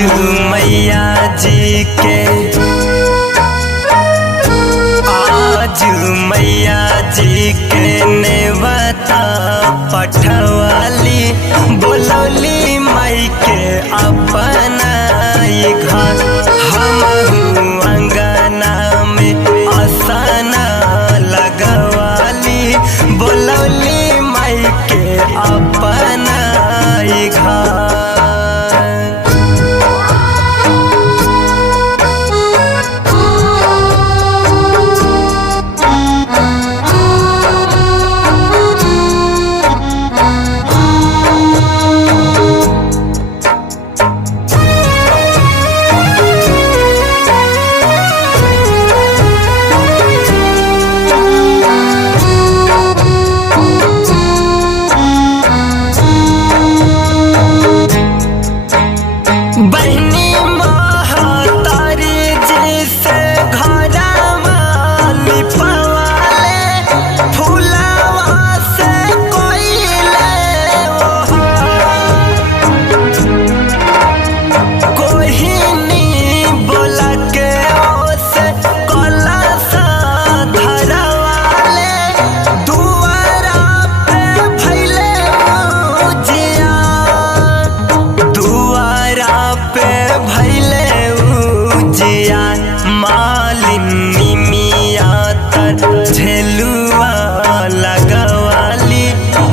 मैया जी के आज मैया जी के नेवता पठवाली बोलौली माई के अपना घर हम अंगना में आसना लगवाली बोलौली माई के अपना घर। बहनी महतारी जी से घरवा लिपवाले फूलवा से कोइले कोहिनी बोला के ओसे कलसा धरवाले दुआरा पे भइले उजिया दुआरा पे भइले उजिया मालिनी मिया तर झेलुआ लगवाली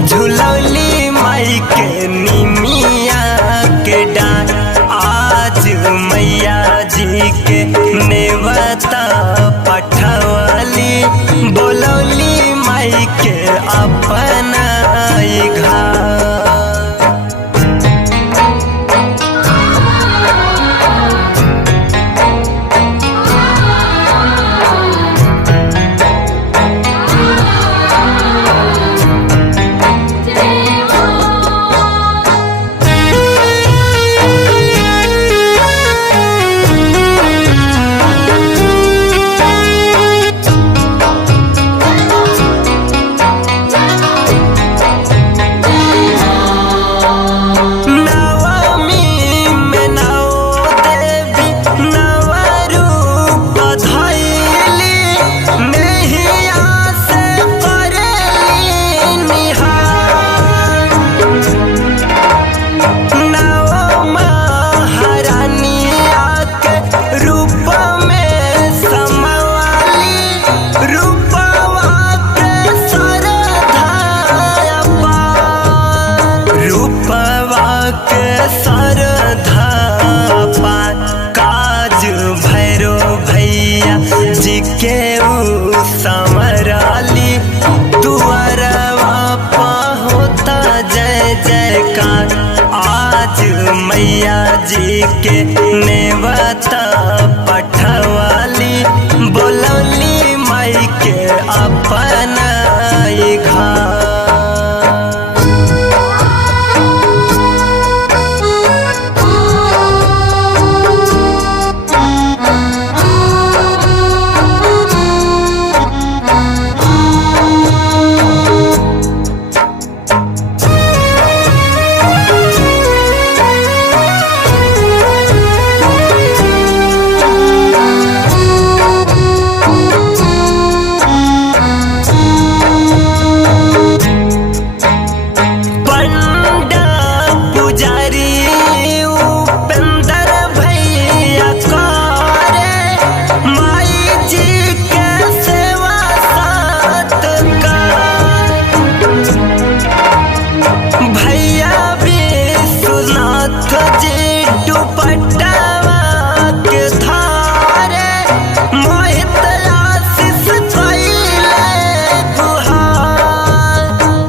झुलौली माई के निमिया के डार आज मैया जी के नेवता पठवाली बोलौली माई के अपना घर। काज भैरो भैया जी के समराली दुआरवा पा होता जय जयकार आज मैया जी के नेवता पठवाली बोलौली माई के अपना घर।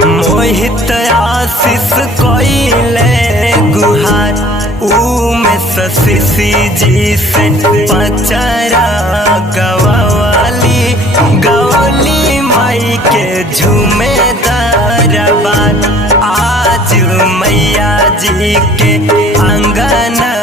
मोहित आशीष कोइले गुहार में शशि जी से पचरा गवाली गौली माई के झूमेदार बात आज मैया जी के अंगना